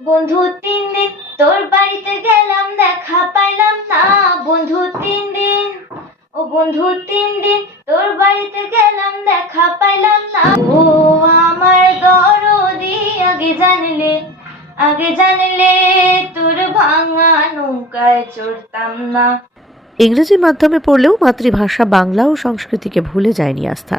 বন্ধু, তিন দিন তোর বাড়িতে গেলাম, দেখা পাইলাম না। বন্ধু, তিন দিন, ও বন্ধু, তিন দিন তোর বাড়িতে গেলাম, দেখা পাইলাম না। ও আমার দরদি, আগে জানলে আগে জানলে তোর ভাঙা নৌকায় চড়তাম না। ইংরেজি মাধ্যমে পড়লেও মাতৃভাষা বাংলা ও সংস্কৃতিকে ভুলে যায়নি আস্থা।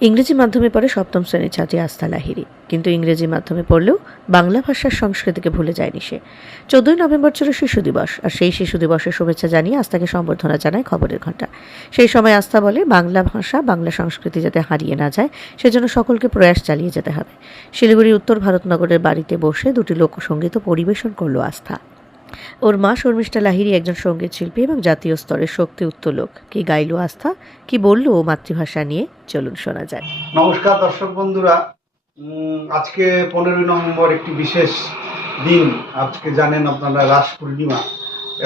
ইংরেজি মাধ্যমে পড়ে সপ্তম শ্রেণির ছাত্রী আস্থা লাহিরি কিন্তু ইংরেজি মাধ্যমে পড়লেও বাংলা ভাষার সংস্কৃতিকে ভুলে যায়নি সে। চোদ্দই নভেম্বর ছিল শিশু দিবস, আর সেই শিশু দিবসের শুভেচ্ছা জানিয়ে আস্থাকে সম্বর্ধনা জানায় খবরের ঘণ্টা। সেই সময় আস্থা বলে, বাংলা ভাষা, বাংলা সংস্কৃতি যাতে হারিয়ে না যায়, সেজন্য সকলকে প্রয়াস চালিয়ে যেতে হবে। শিলিগুড়ি, উত্তর ভারতনগরের বাড়িতে বসে দুটি লোকসঙ্গীত পরিবেশন করল আস্থা। ওর মা শর্মিষ্ঠা লাহিড়ী একজন সংগীত শিল্পী এবং জাতীয় স্তরের শক্তি উত্তোলক। কি গাইলো আস্থা? কি বলল ও মাতৃভাষা নিয়ে? চলুন শোনা যায় নমস্কার দর্শক বন্ধুরা। আজকে পনেরোই নভেম্বর একটি বিশেষ দিন। আজকে জানেন আপনারা রাস পূর্ণিমা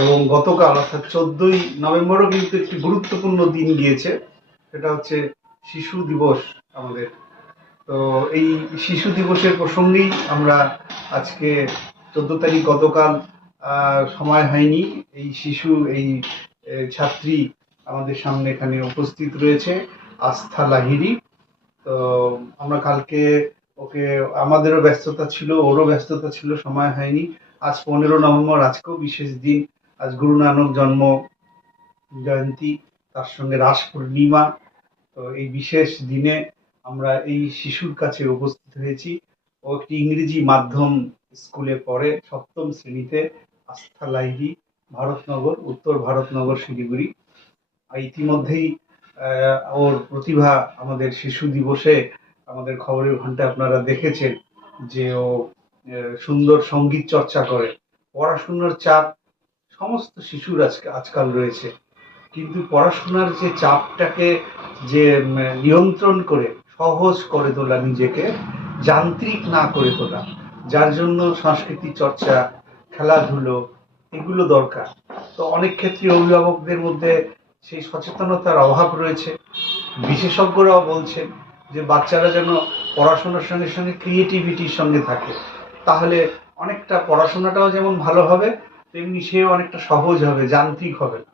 এবং গতকাল অর্থাৎ চোদ্দই নভেম্বরও কিন্তু একটি গুরুত্বপূর্ণ দিন গিয়েছে। সেটা হচ্ছে শিশু দিবস আমাদের। তো এই শিশু দিবসের প্রসঙ্গেই আমরা আজকে চোদ্দ তারিখ গতকাল সময় হয়নি। এই শিশু, এই ছাত্রী আমাদের সামনে এখানে উপস্থিত রয়েছে, আস্থা লাহিড়ী। তো আমরা কালকে ওকে, আমাদেরও ব্যস্ততা ছিল, ওরও ব্যস্ততা ছিল, সময় হয়নি। আজ পনেরো নভেম্বর, আজকেও বিশেষ দিন। আজ গুরু নানক জন্ম জয়ন্তী, তার সঙ্গে রাস পূর্ণিমা। তো এই বিশেষ দিনে আমরা এই শিশুর কাছে উপস্থিত হয়েছি। ও একটি ইংরেজি মাধ্যম স্কুলে পড়ে, সপ্তম শ্রেণীতে। আস্থা লাইহি ভারতনগর, উত্তর ভারতনগর শিলিগুড়ি। ইতিমধ্যেই ওর প্রতিভা আমাদের শিশু দিবসে আমাদের খবরের ঘন্টায় আপনারা দেখেছেন যে ও সুন্দর সংগীত চর্চা করে। পড়াশোনার চাপ সমস্ত শিশুর আজকে, আজকাল রয়েছে। কিন্তু পড়াশোনার যে চাপটাকে যে নিয়ন্ত্রণ করে, সহজ করে তোলা নিজেকে, যান্ত্রিক না করে তোলা, যার জন্য সংস্কৃতি চর্চা খেলাধুলো, এগুলো দরকার। তো অনেক ক্ষেত্রে অভিভাবকদের মধ্যে সেই সচেতনতার অভাব রয়েছে। বিশেষজ্ঞরাও বলছেন যে বাচ্চারা যেন পড়াশোনার সঙ্গে সঙ্গে ক্রিয়েটিভিটির সঙ্গে থাকে। তাহলে অনেকটা পড়াশোনাটাও যেমন ভালো হবে, তেমনি সেও অনেকটা সহজ হবে, যান্ত্রিক হবে না।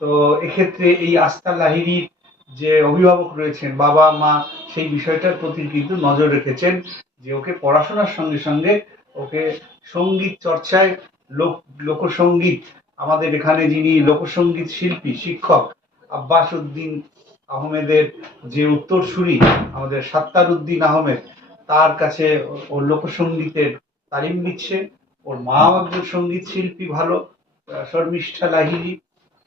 তো এক্ষেত্রে এই আস্থা লাহিড়ির যে অভিভাবক রয়েছেন, বাবা, মা, সেই বিষয়টার প্রতি কিন্তু নজর রেখেছেন যে ওকে পড়াশোনার সঙ্গে সঙ্গে ওকে সংগীত চর্চায় লোক, লোকসঙ্গীত, আমাদের এখানে যিনি লোকসঙ্গীত শিল্পী, শিক্ষক, আব্বাস উদ্দিন আহমেদের যে উত্তরসূরি, আমাদের সাত্তার উদ্দিন আহমেদ, তার কাছে ও- ও লোকসঙ্গীতের তালিম দিচ্ছে। ওর মা একজন সংগীত শিল্পী ভালো শর্মিষ্ঠা লাহিড়ী,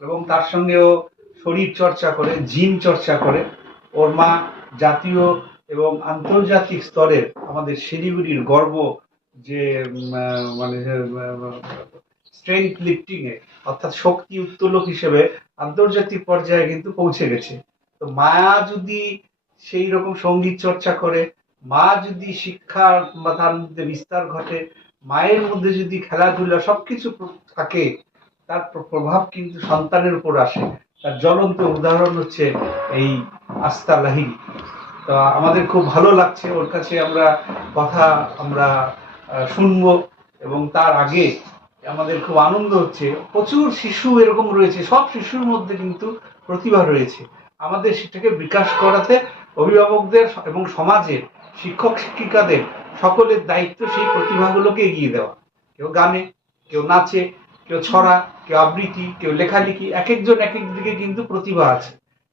এবং তার সঙ্গে ও শরীর চর্চা করে জিম চর্চা করে। ওর মা জাতীয় এবং আন্তর্জাতিক স্তরের আমাদের শিলিগুড়ির গর্ব যে মানে স্ট্রেংথ লিফটিং এ, অর্থাৎ শক্তি উত্তোলক হিসেবে আন্তর্জাতিক পর্যায়ে কিন্তু পৌঁছে গেছে। তো মায়া যদি সেই রকম সংগীত চর্চা করে, মা যদি শিক্ষা বা তার মধ্যে বিস্তার ঘটে, মায়ের মধ্যে যদি খেলাধুলা সবকিছু থাকে, তার প্রভাব কিন্তু সন্তানের উপর আসে। তার জ্বলন্ত উদাহরণ হচ্ছে এই আস্তা লাহিড়ী। তো আমাদের খুব ভালো লাগছে ওর কাছে আমরা কথা, আমরা শুনব এবং তার আগে আমাদের খুব আনন্দ হচ্ছে। প্রচুর শিশু এরকম রয়েছে, সব শিশুর মধ্যে কিন্তু প্রতিভা রয়েছে। আমাদের সেটাকে বিকাশ করাতে অভিভাবকদের এবং সমাজের শিক্ষক শিক্ষিকাদের সকলের দায়িত্ব সেই প্রতিভাগুলোকে এগিয়ে দেওয়া। কেউ গানে, কেউ নাচে, কেউ ছড়া, কেউ আবৃত্তি, কেউ লেখালেখি এক একজন এক এক দিকে কিন্তু প্রতিভা আছে।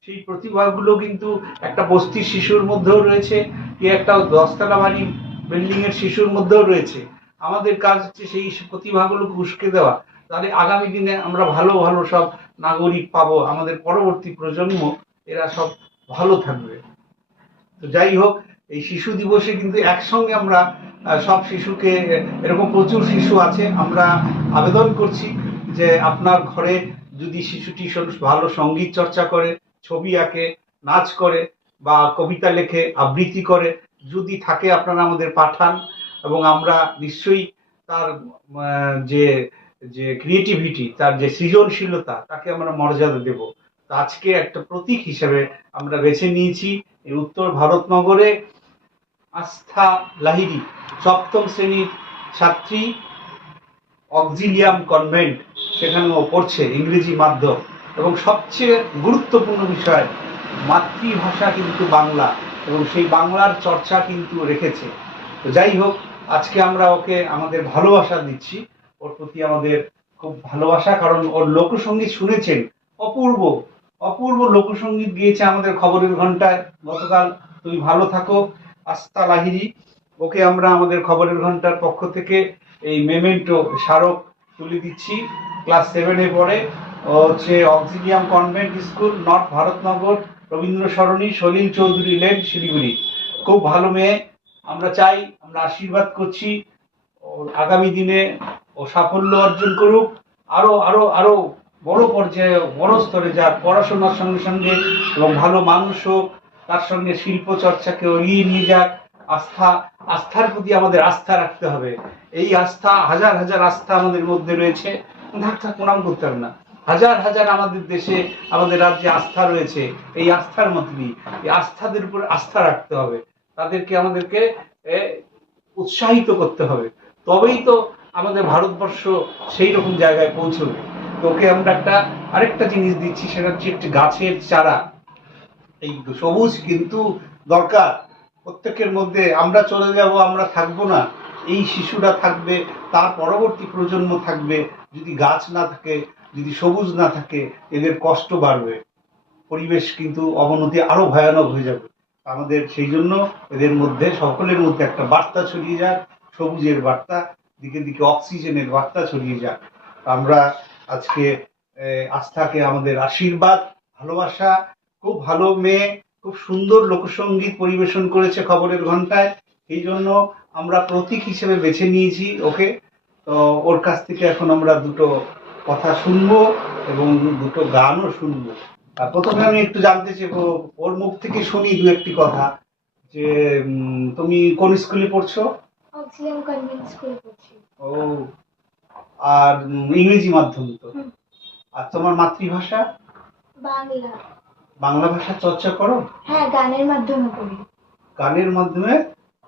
সেই প্রতিভাগুলো কিন্তু একটা বস্তির শিশুর মধ্যেও রয়েছে কি একটা দশতলা বাড়ি বিল্ডিং এর শিশুর মধ্যেও রয়েছে। আমাদের কাজ হচ্ছে সেই প্রতিভাগুলোকে উস্কে দেওয়া। তাহলে আগামী দিনে আমরা ভালো ভালো সব নাগরিক পাবো। আমাদের পরবর্তী প্রজন্ম, এরা সব ভালো থাকবে। তো যাই হোক, এই শিশু দিবসে কিন্তু একসঙ্গে আমরা সব শিশুকে, এরকম প্রচুর শিশু আছে, আমরা আবেদন করছি যে আপনার ঘরে যদি শিশুটি ভালো সংগীত চর্চা করে, ছবি আঁকে, নাচ করে বা কবিতা লেখে, আবৃত্তি করে যদি থাকে আপনারা আমাদের পাঠান এবং আমরা নিশ্চয়ই তার যে যে ক্রিয়েটিভিটি তার যে সৃজনশীলতা, তাকে আমরা মর্যাদা দেব। আজকে একটা প্রতীক হিসেবে আমরা বেছে নিয়েছি এই উত্তর ভারতনগরে। আস্থা লাহিড়ী, সপ্তম শ্রেণির ছাত্রী, অক্সিলিয়াম কনভেন্ট, সেখানেও পড়ছে ইংরেজি মাধ্যম। এবং সবচেয়ে গুরুত্বপূর্ণ বিষয়, মাতৃভাষা কিন্তু বাংলা। এবং সেই বাংলার চর্চা কিন্তু রেখেছে। তো যাই হোক, আজকে আমরা ওকে আমাদের ভালোবাসা দিচ্ছি। ওর প্রতি আমাদের খুব ভালোবাসা, কারণ ওর লোকসঙ্গীত শুনেছেন। অপূর্ব অপূর্ব লোকসঙ্গীত গিয়েছে আমাদের খবরের ঘন্টায়। গতকাল তুমি ভালো থাকো। আস্তা লাহিরি ওকে আমরা আমাদের খবরের ঘণ্টার পক্ষ থেকে এই মেমেন্টো স্মারক তুলে দিচ্ছি। ক্লাস সেভেনে পড়ে হচ্ছে Auxilium convent school, north Bharatnagar. Rabindra Sarani, Salil Chowdhury lane Siliguri. খুব ভালো মেয়ে। আমরা চাই, আমরা আশীর্বাদ করছি। ওর আগামী দিনে ও সাফল্য অর্জন করুক। আরও আরও আরও বড় পর্যায়ে, বড় স্তরে যাক পড়াশোনার সঙ্গে সঙ্গে এবং ভালো মানুষ হোক, তার সঙ্গে শিল্প চর্চাকে এগিয়ে নিয়ে যাক। আস্থা, আস্থার প্রতি আমাদের আস্থা রাখতে হবে। এই আস্থা, হাজার হাজার আস্থা আমাদের মধ্যে রয়েছে। থাক, প্রণাম করতে হবে না। হাজার হাজার আমাদের দেশে, আমাদের রাজ্যে আস্থা রয়েছে। এই আস্থার মধ্যেই এই আস্থাদের উপর আস্থা রাখতে হবে। তাদেরকে আমাদেরকে উৎসাহিত করতে হবে। তবেই তো আমাদের ভারতবর্ষ সেই রকম জায়গায় পৌঁছবে। তো ওকে আমরা একটা, আরেকটা জিনিস দিচ্ছি, সেটা হচ্ছে একটি গাছের চারা। এই সবুজ কিন্তু দরকার। প্রত্যেকের মধ্যে আমরা চলে যাব, আমরা থাকব না। এই শিশুরা থাকবে, তার পরবর্তী প্রজন্ম থাকবে। যদি গাছ না থাকে যদি সবুজ না থাকে, এদের কষ্ট বাড়বে। পরিবেশ কিন্তু অবনতি আরও ভয়ানক হয়ে যাবে। আমাদের সেই জন্য এদের মধ্যে, সকলের মধ্যে একটা বার্তা ছড়িয়ে যাক, সবুজের বার্তা, দিকে দিকে অক্সিজেনের বার্তা ছড়িয়ে যাক। আমরা আজকে আস্থাকে আমাদের আশীর্বাদ, ভালোবাসা, খুব ভালো মেয়ে, খুব সুন্দর লোকসঙ্গীত পরিবেশন করেছে খবরের ঘন্টায় এই জন্য আমরা প্রতীক হিসেবে বেছে নিয়েছি ওকে। তো ওর কাছ থেকে এখন আমরা দুটো কথা শুনব এবং দুটো গানও শুনব। আর প্রথমে আমি একটু জানতে চাইব ওর মুখ থেকে শুনি দু একটি কথা যে তুমি কোন স্কুলে পড়ছো? অক্সিলিয়াম কনভেন্ট স্কুল পড়ছি। ও আর ইংরেজি মাধ্যম তো। আর তোমার মাতৃভাষা? বাংলা। বাংলা ভাষা চর্চা করো? হ্যাঁ গানের মাধ্যমে পড়ি গানের মাধ্যমে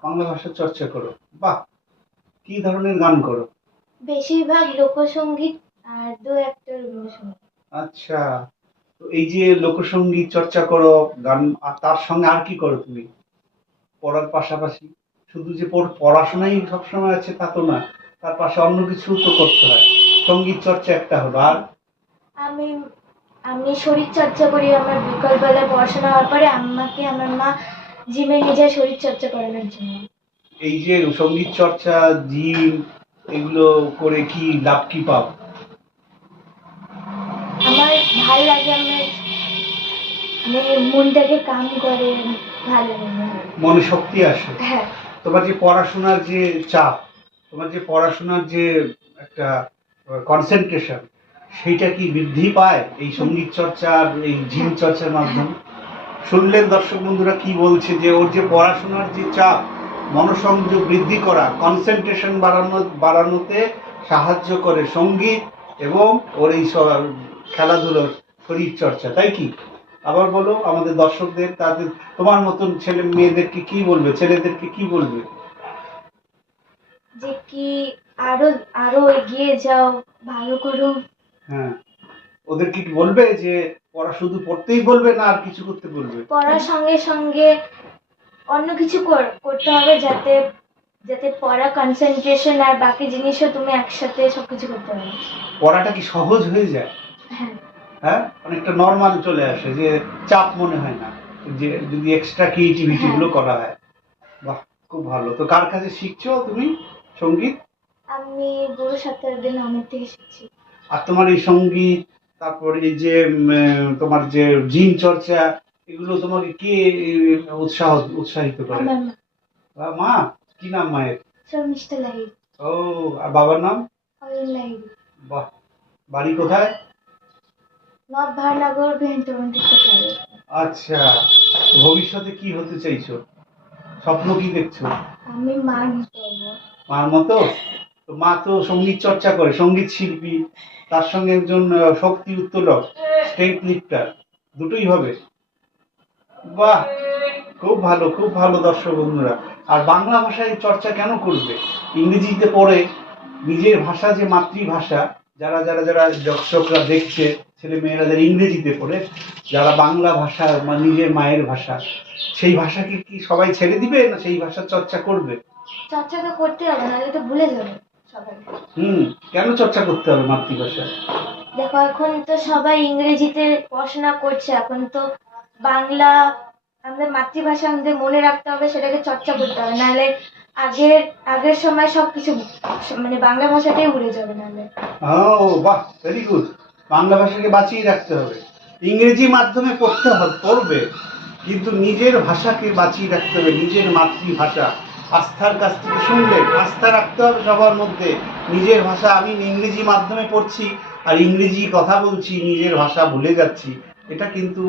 বাংলা ভাষা চর্চা করো। বাহ কি ধরনের গান করো? বেশিরভাগ লোকসঙ্গীত আর দু একটা রবীন্দ্রসঙ্গীত আচ্ছা তো এই যে লোকসঙ্গীত চর্চা করো গান আর তার সঙ্গে আর কি করো তুমি? পড়ার পাশাপাশি? শুধু যে পড়াশোনাই সবসময় আছে তা তো না তার পাশে অন্য কিছু তো করতে হয়। সংগীত চর্চা একটা হলো আর? আমি আমি শরীর চর্চা করি আমার বিকালবেলা পড়াশোনা হওয়ার পরে আমাকে আমার মা জিমে নিয়ে যায় শরীর চর্চা করানোর জন্য। এই যে সংগীত চর্চা জিম এগুলো করে কি লাভ কি পাও আমার ভালো লাগে আমার মানে মনটাকে কাম করে ভালো লাগে। মনে শক্তি আসে। হ্যাঁ। তোমার যে পড়াশোনার যে চাপ তোমার যে পড়াশোনার যে একটা কনসেন্ট্রেশন সেইটা কি বৃদ্ধি পায় এই সংগীত চর্চার এই জিম চর্চার মাধ্যমে? শুনলেন দর্শক বন্ধুরা কি বলছে যে ওর যে পড়াশোনার যে চাপ মনোসংযোগ বৃদ্ধি করা কনসেন্ট্রেশন বাড়ানো বাড়ানোতে সাহায্য করে সংগীত এবং ওর এই খেলাধুলোর শরীর চর্চা তাই কি? আবার বলো আমাদের দর্শকদের তাদের তোমার মতন ছেলে মেয়েদেরকে কি বলবে? ছেলেদেরকে কি বলবে? যে কি আরও আরও এগিয়ে যাও ভালো করো। হ্যাঁ। ওদের কি বলবে যে পড়া শুধু পড়তেই বলবে না আর কিছু করতে বলবে? পড়ার সঙ্গে সঙ্গে অন্য কিছু কর- করতে হবে যাতে যাতে পড়া কনসেন্ট্রেশন আর বাকি জিনিসও তুমি একসাথে সবকিছু করতে পারো। পড়াটা কি সহজ হয়ে যায়? হ্যাঁ। হ্যাঁ? অনেকটা নর্মাল চলে আসে যে চাপ মনে হয় না যে যদি এক্সট্রা ক্রিয়েটিভিটি গুলো করা হয়। বাহ খুব ভালো। তো কার কাছে শিখছো তুমি সংগীত? আমি গুরু থেকে শিখছি। আর তোমার এই সংগীত তারপর এই যে তোমার যে জিম চর্চা এগুলো তোমাকে কে উৎসাহ উৎসাহিত করে? মা। কি নাম মায়ের? শর্মিষ্ঠা লাহিড়ি। ও আর বাবার নাম? অয়ন লাহিড়ি। বাহ বাড়ি কোথায়? ভারনগর বিহান্তবন তীর্থ আচ্ছা ভবিষ্যতে কি হতে চাইছো? স্বপ্ন কি দেখছ? আমি মা করব মার মতো? তো মা তো সংগীত চর্চা করে সংগীত শিল্পী। তার সঙ্গে একজন শক্তি উত্তোলক স্টেট লিফটার দুটোই হবে। বাহ! খুব ভালো খুব ভালো দর্শক বন্ধুরা। আর বাংলা ভাষায় চর্চা কেন করবে? ইংরেজিতে পড়ে নিজের ভাষা যে মাতৃভাষা যারা যারা যারা দর্শকরা দেখছে ছেলে মেয়েরা যারা ইংরেজিতে পড়ে যারা বাংলা ভাষা বা নিজের মায়ের ভাষা সেই ভাষাকে কি সবাই ছেড়ে দিবে না সেই ভাষা চর্চা করবে? চর্চা তো করতে হবে নাহলে তো ভুলে যাবে সবাই। হুম কেন চর্চা করতে হবে মাতৃভাষা? দেখো এখন তো সবাই ইংরেজিতে পড়াশোনা করছে এখন তো বাংলা আমাদের মাতৃভাষা আমাদের মনে রাখতে হবে সেটাকে চর্চা করতে হবে নাহলে আগের আগের সময় সবকিছু মানে বাংলা ভাষাটাই উড়ে যাবে নাহলে। ও বাহ ভেরি গুড বাংলা ভাষাকে বাঁচিয়ে রাখতে হবে। ইংরেজি মাধ্যমে পড়তে হবে পড়বে কিন্তু নিজের ভাষাকে বাঁচিয়ে রাখতে হবে, নিজের মাতৃভাষা। আস্থার কাছ থেকে শুনলে আস্থা রাখতে হবে সবার মধ্যে। নিজের ভাষা আমি ইংরেজি মাধ্যমে পড়ছি আর ইংরেজি কথা বলছি, নিজের ভাষা ভুলে যাচ্ছি। এটা কিন্তু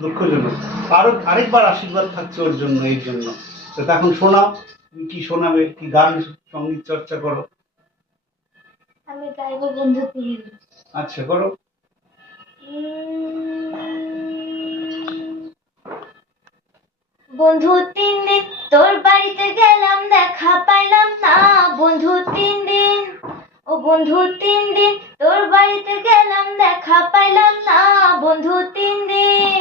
দুঃখজনক। আরও আরেকবার আশীর্বাদ থাকছে ওর জন্য, এই জন্য। তো এখন শোনাও, তুমি কি শোনাবে, কি গান, সংগীত চর্চা করো? আমি গাইবো বন্ধু আচ্ছা করো বন্ধু তিন দিন তোর বাড়িতে গেলাম, দেখা পাইলাম না। বন্ধু তিন দিন, ও বন্ধু তিন দিন তোর বাড়িতে গেলাম, দেখা পাইলাম না। বন্ধু তিন দিন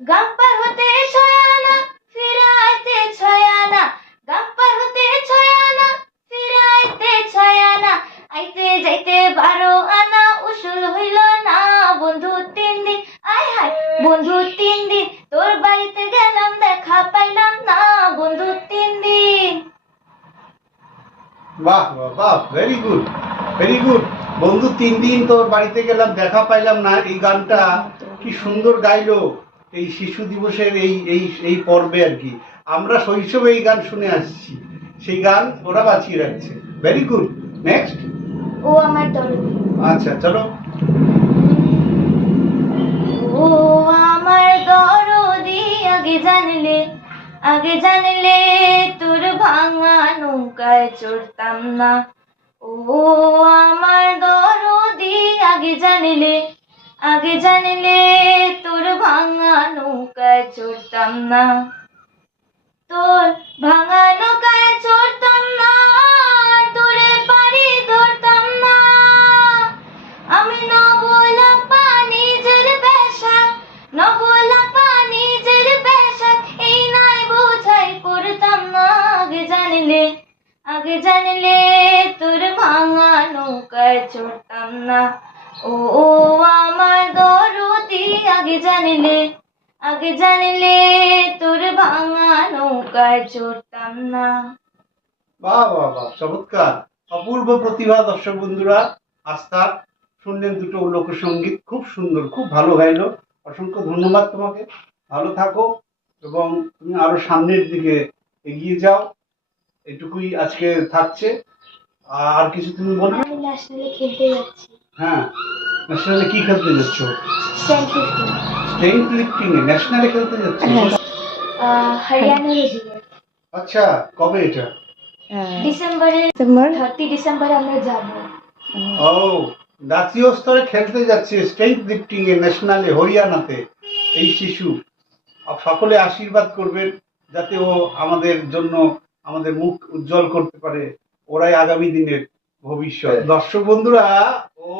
গাম্পার হতে ছয় আনা ফিরাইতে ছয় আনা গাম্পার হতে ছয় আনা ফিরাইতে ছয় আনা আইতে যাইতে বারো বাহ ভেরি গুড ভেরি গুড বন্ধু তিন দিন তোর বাড়িতে গেলাম দেখা পাইলাম না। এই গানটা কি সুন্দর গাইলো এই শিশু দিবসের এই এই এই পর্বে আর কি। আমরা শৈশবে এই গান শুনে আসছি। সেই গান ওরা বাঁচিয়ে রাখছে। ভেরি গুড নেক্সট ও আমার দরদি। আচ্ছা চলো। ও আমার দরদি আগে জানলে আগে জানলে তোর ভাঙা নৌকায় চড়তাম না। ও আমার দরদি আগে জানিলে আগে জানিলে তোর ভাঙা নৌকায় চড়তাম না। তোর ভাঙা নৌকায় চড়তাম না। ও আমার দরদি আগে জানলে আগে জানলে তোর ভাঙা নৌকায় চড়তাম না। বাহ বাহ বাহ চমৎকার। অপূর্ব প্রতিভা, দর্শক বন্ধুরা, আস্থা। শুনলেন দুটো লোকসঙ্গীত, খুব সুন্দর, খুব ভালো গাইলো অসংখ্য ধন্যবাদ তোমাকে। ভালো থাকো এবং তুমি আরও সামনের দিকে এগিয়ে যাও। এটুকুই আজকে থাকছে। আর কিছু তুমি বলবে? আমি ন্যাশনালে খেলতে যাচ্ছি। হ্যাঁ ন্যাশনালে কি খেলতে যাচ্ছ? স্ট্রেংথ লিফটিং এ ন্যাশনালে খেলতে যাচ্ছ? হরিয়ানা রেজিমেন্ট আচ্ছা কবে এটা? ডিসেম্বরে ডিসেম্বর? থার্টি ডিসেম্বরে আমরা যাব। ও। জাতীয় স্তরে খেলতে যাচ্ছে স্ট্রেংথ লিফটিং এ ন্যাশনালে হরিয়ানাতে এই শিশু। আপ- সকলে আশীর্বাদ করবেন যাতে ও আমাদের জন্য আমাদের মুখ উজ্জ্বল করতে পারে। ওরাই আগামী দিনের ভবিষ্যৎ। দর্শক বন্ধুরা ও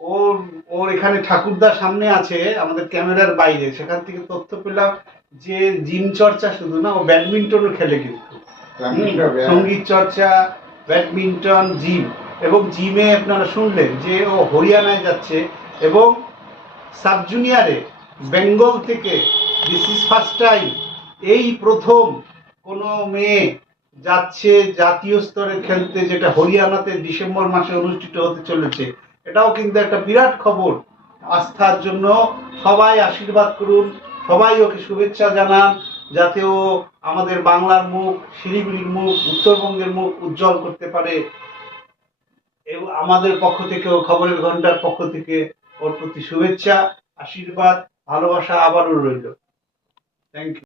ওর ওর এখানে ঠাকুরদা সামনে আছে আমাদের ক্যামেরার বাইরে। সেখান থেকে তথ্য পেলাম যে জিম চর্চা শুধু না ও ব্যাডমিন্টনও খেলে কিন্তু। সংগীত চর্চা ব্যাডমিন্টন জিম। এবং জিমে আপনারা শুনলেন যে ও হরিয়ানায় যাচ্ছে এবং সাব জুনিয়রে বেঙ্গল থেকে দিস ইজ ফার্স্ট টাইম এই প্রথম কোনো মেয়ে যাচ্ছে জাতীয় স্তরে খেলতে, যেটা হরিয়ানাতে ডিসেম্বর মাসে অনুষ্ঠিত হতে চলেছে। এটাও কিন্তু একটা বিরাট খবর। আস্থার জন্য সবাই আশীর্বাদ করুন, সবাই ওকে শুভেচ্ছা জানান, যাতে ও আমাদের বাংলার মুখ, শিলিগুড়ির মুখ, উত্তরবঙ্গের মুখ উজ্জ্বল করতে পারে। এবং আমাদের পক্ষ থেকে ও খবরের ঘণ্টার পক্ষ থেকে ওর প্রতি শুভেচ্ছা, আশীর্বাদ, ভালোবাসা আবারও রইল। Thank you